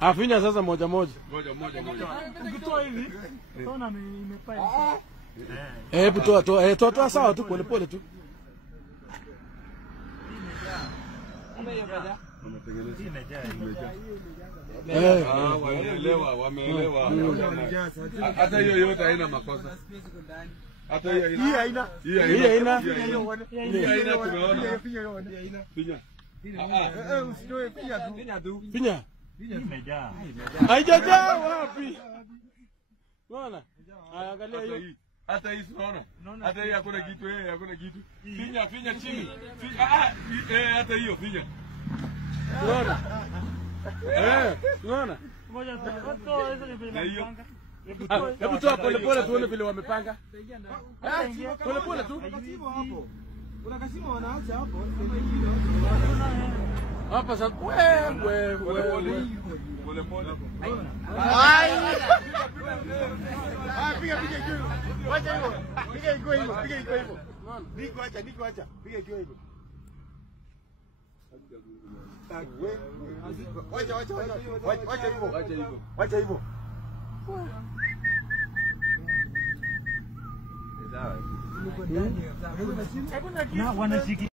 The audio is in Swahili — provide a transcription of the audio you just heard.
Afinya sasa moja. Ukitoa hivi, utaona imepaa. Hebu toa sawa tu pole tu. Wameelewa. Hata hiyo yote haina makosa. Hata hii haina. Tumeona. Finya. Usitoe Finya. Imejaa. Haijajaa wapi? Unaona? Angalia hiyo. Hata hii unaona? Hata hii hakuna kitu, hakuna kitu. Finya chini. Hata hiyo finya. Unaona? Unaona? Ngoja toa hizo nimepanga. Hebu toa pole tuone vile wamepanga. Pole tu. Kuna kasimo wanaacha hapo. Hapa sasa wewe. Pole. Piga juu. Wacha hivyo. Piga iko hivyo. Niko acha. Piga iko hivyo. Wacha hivyo. Na wanashiki